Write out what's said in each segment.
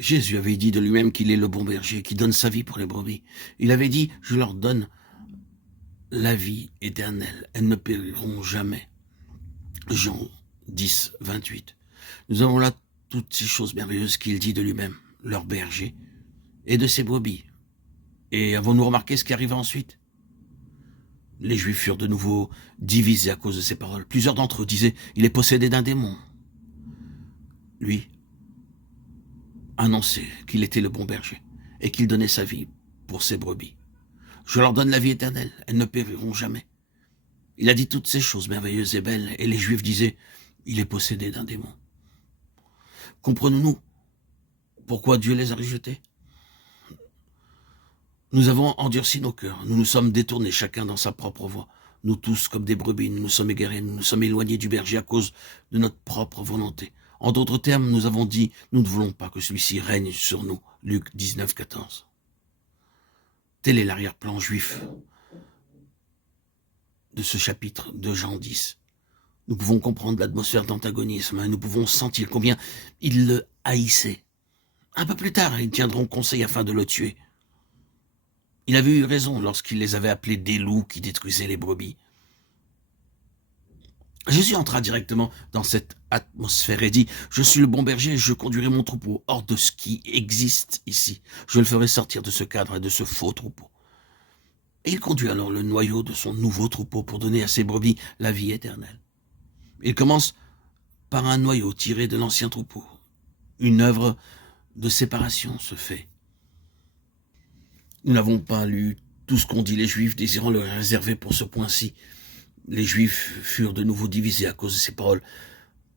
Jésus avait dit de lui-même qu'il est le bon berger, qui donne sa vie pour les brebis. Il avait dit, je leur donne la vie éternelle, elles ne périront jamais. Jean 10, 28. Nous avons là toutes ces choses merveilleuses qu'il dit de lui-même, leur berger, et de ses brebis. Et avons-nous remarqué ce qui arriva ensuite? Les Juifs furent de nouveau divisés à cause de ces paroles. Plusieurs d'entre eux disaient, il est possédé d'un démon. Lui annonçait qu'il était le bon berger et qu'il donnait sa vie pour ses brebis. Je leur donne la vie éternelle, elles ne périront jamais. Il a dit toutes ces choses merveilleuses et belles, et les Juifs disaient, il est possédé d'un démon. Comprenons-nous pourquoi Dieu les a rejetés? Nous avons endurci nos cœurs, nous nous sommes détournés chacun dans sa propre voie. Nous tous, comme des brebis, nous nous sommes égarés, nous nous sommes éloignés du berger à cause de notre propre volonté. En d'autres termes, nous avons dit, nous ne voulons pas que celui-ci règne sur nous. Luc 19, 14. Tel est l'arrière-plan juif de ce chapitre de Jean 10. Nous pouvons comprendre l'atmosphère d'antagonisme, et nous pouvons sentir combien ils le haïssaient. Un peu plus tard, ils tiendront conseil afin de le tuer. Il avait eu raison lorsqu'il les avait appelés des loups qui détruisaient les brebis. Jésus entra directement dans cette atmosphère et dit, « Je suis le bon berger, je conduirai mon troupeau hors de ce qui existe ici. Je le ferai sortir de ce cadre et de ce faux troupeau. » Et il conduit alors le noyau de son nouveau troupeau pour donner à ses brebis la vie éternelle. Il commence par un noyau tiré de l'ancien troupeau. Une œuvre de séparation se fait. Nous n'avons pas lu tout ce qu'ont dit les Juifs, désirant le réserver pour ce point-ci. Les Juifs furent de nouveau divisés à cause de ces paroles.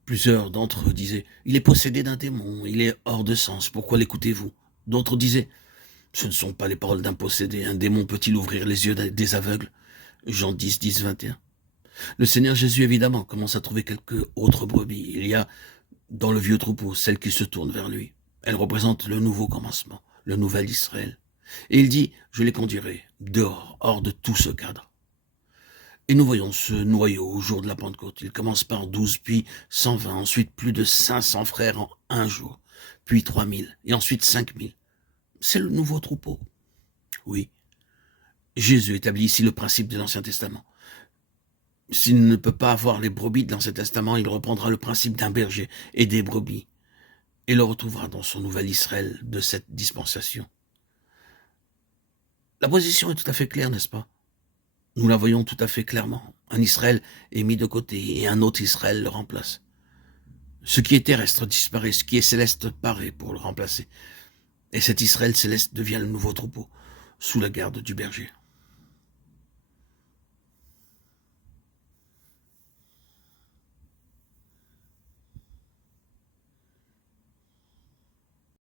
Plusieurs d'entre eux disaient, « Il est possédé d'un démon, il est hors de sens, pourquoi l'écoutez-vous » D'autres disaient, « Ce ne sont pas les paroles d'un possédé, un démon peut-il ouvrir les yeux des aveugles » Jean 10, 10, 21. Le Seigneur Jésus, évidemment, commence à trouver quelques autres brebis. Il y a, dans le vieux troupeau, celle qui se tourne vers lui. Elle représente le nouveau commencement, le nouvel Israël. Et il dit, je les conduirai dehors, hors de tout ce cadre. Et nous voyons ce noyau au jour de la Pentecôte. Il commence par 12, puis 120, ensuite plus de 500 frères en un jour, puis 3000, et ensuite 5000. C'est le nouveau troupeau. Oui, Jésus établit ici le principe de l'Ancien Testament. S'il ne peut pas avoir les brebis de l'Ancien Testament, il reprendra le principe d'un berger et des brebis, et le retrouvera dans son nouvel Israël de cette dispensation. La position est tout à fait claire, n'est-ce pas? Nous la voyons tout à fait clairement. Un Israël est mis de côté et un autre Israël le remplace. Ce qui est terrestre disparaît, ce qui est céleste paraît pour le remplacer. Et cet Israël céleste devient le nouveau troupeau, sous la garde du berger.